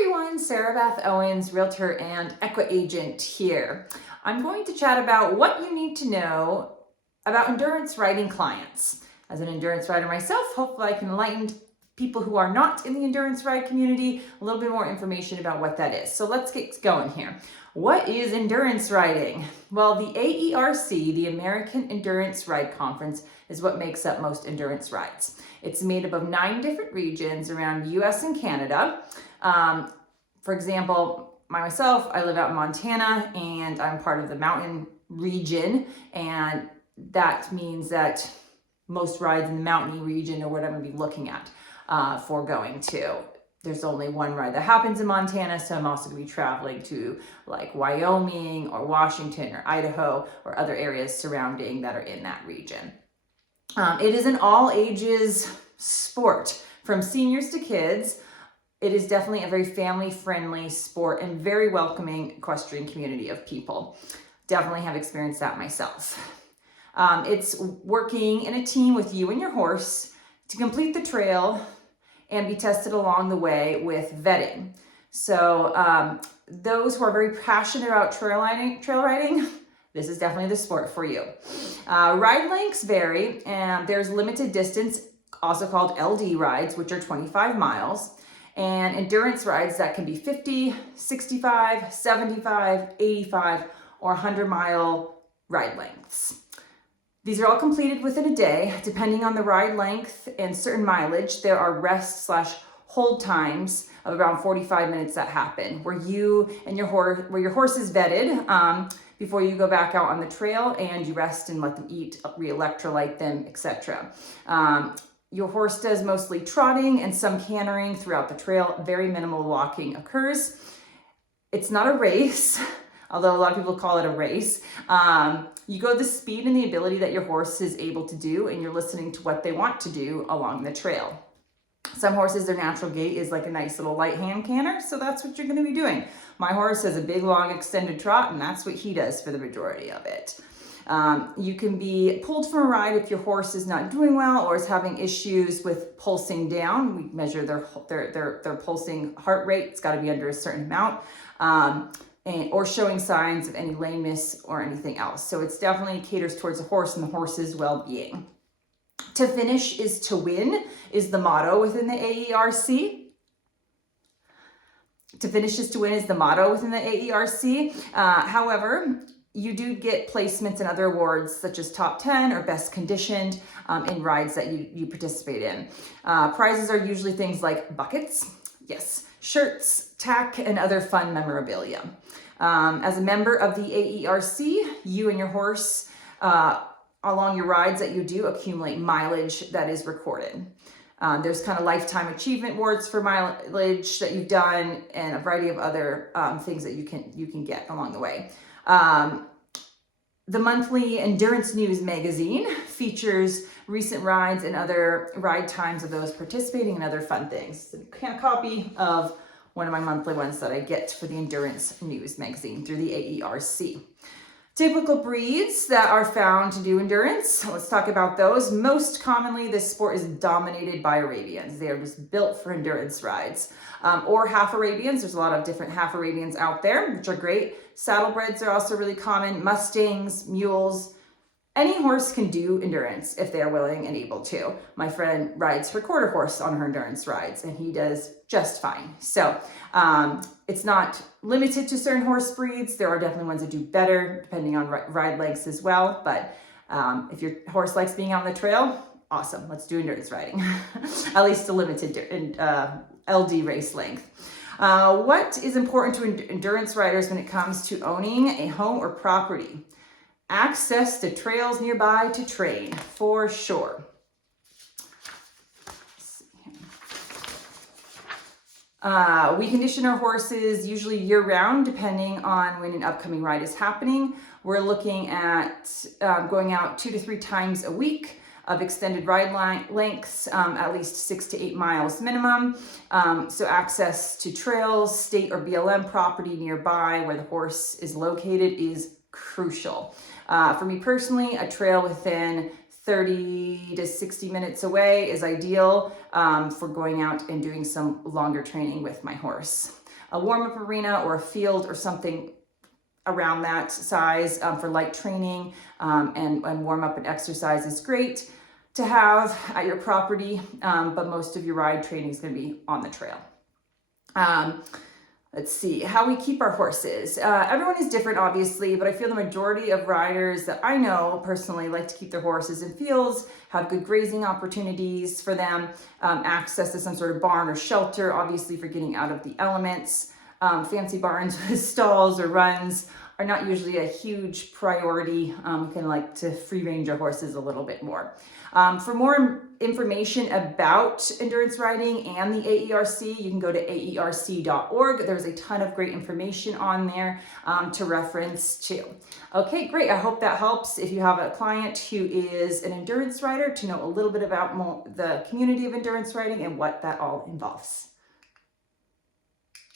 everyone, Sarah Beth Owens, Realtor and EquiAgent here. I'm going to chat about what you need to know about endurance riding clients. As an endurance rider myself, hopefully I can enlighten people who are not in the endurance ride community a little bit more information about what that is. So let's get going here. What is endurance riding? Well, the AERC, the American Endurance Ride Conference, is what makes up most endurance rides. It's made up of 9 different regions around the US and Canada. For example, myself, I live out in Montana and I'm part of the mountain region, and that means that most rides in the mountainy region are what I'm going to be looking at for going to. There's only one ride that happens in Montana, so I'm also going to be traveling to like Wyoming or Washington or Idaho or other areas surrounding that are in that region. It is an all ages sport from seniors to kids. It is definitely a very family-friendly sport and very welcoming equestrian community of people. Definitely have experienced that myself. It's working in a team with you and your horse to complete the trail and be tested along the way with vetting. So those who are very passionate about trail riding, this is definitely the sport for you. Ride lengths vary, and there's limited distance, also called LD rides, which are 25 miles. And endurance rides that can be 50, 65, 75, 85, or 100-mile ride lengths. These are all completed within a day. Depending on the ride length and certain mileage, there are rest/hold times of around 45 minutes that happen, where you and your horse is vetted before you go back out on the trail, and you rest and let them eat, re-electrolyte them, etc. Your horse does mostly trotting and some cantering throughout the trail. Very minimal walking occurs. It's not a race, although a lot of people call it a race. You go the speed and the ability that your horse is able to do, and you're listening to what they want to do along the trail. Some horses, their natural gait is like a nice little light hand canter, so that's what you're going to be doing. My horse has a big, long, extended trot, and that's what he does for the majority of it. You can be pulled from a ride if your horse is not doing well or is having issues with pulsing down. We measure their pulsing heart rate. It's got to be under a certain amount, or showing signs of any lameness or anything else. So it's definitely caters towards the horse and the horse's well-being. To finish is to win is the motto within the AERC. To finish is to win is the motto within the AERC. However, you do get placements and other awards such as top 10 or best conditioned in rides that you participate in. Prizes are usually things like buckets, yes, shirts, tack, and other fun memorabilia. As a member of the AERC, you and your horse, along your rides that you do, accumulate mileage that is recorded. There's kind of lifetime achievement awards for mileage that you've done, and a variety of other things that you can get along the way. The monthly Endurance News magazine features recent rides and other ride times of those participating and other fun things. It's a copy of one of my monthly ones that I get for the Endurance News magazine through the AERC. Typical breeds that are found to do endurance. Let's talk about those. Most commonly, this sport is dominated by Arabians. They are just built for endurance rides. Or half Arabians. There's a lot of different half Arabians out there, which are great. Saddlebreds are also really common. Mustangs, mules. Any horse can do endurance if they are willing and able to. My friend rides her quarter horse on her endurance rides, and he does just fine. So it's not limited to certain horse breeds. There are definitely ones that do better depending on ride lengths as well. But if your horse likes being out on the trail, awesome. Let's do endurance riding, at least a limited LD race length. What is important to endurance riders when it comes to owning a home or property? Access to trails nearby to train, for sure. We condition our horses usually year-round, depending on when an upcoming ride is happening. We're looking at going out 2 to 3 times a week of extended ride lengths, at least 6 to 8 miles minimum. So access to trails, state or BLM property nearby where the horse is located is crucial. For me personally, a trail within 30 to 60 minutes away is ideal for going out and doing some longer training with my horse. A warm-up arena or a field or something around that size for light training and warm-up and exercise is great to have at your property, but most of your ride training is going to be on the trail. Let's see how we keep our horses. Everyone is different, obviously, but I feel the majority of riders that I know personally like to keep their horses in fields, have good grazing opportunities for them, access to some sort of barn or shelter, obviously for getting out of the elements. Fancy barns with stalls or runs are not usually a huge priority. You can like to free range your horses a little bit more. For more information about endurance riding and the AERC, you can go to aerc.org. There's a ton of great information on there to reference too. Okay, great. I hope that helps if you have a client who is an endurance rider to know a little bit about the community of endurance riding and what that all involves.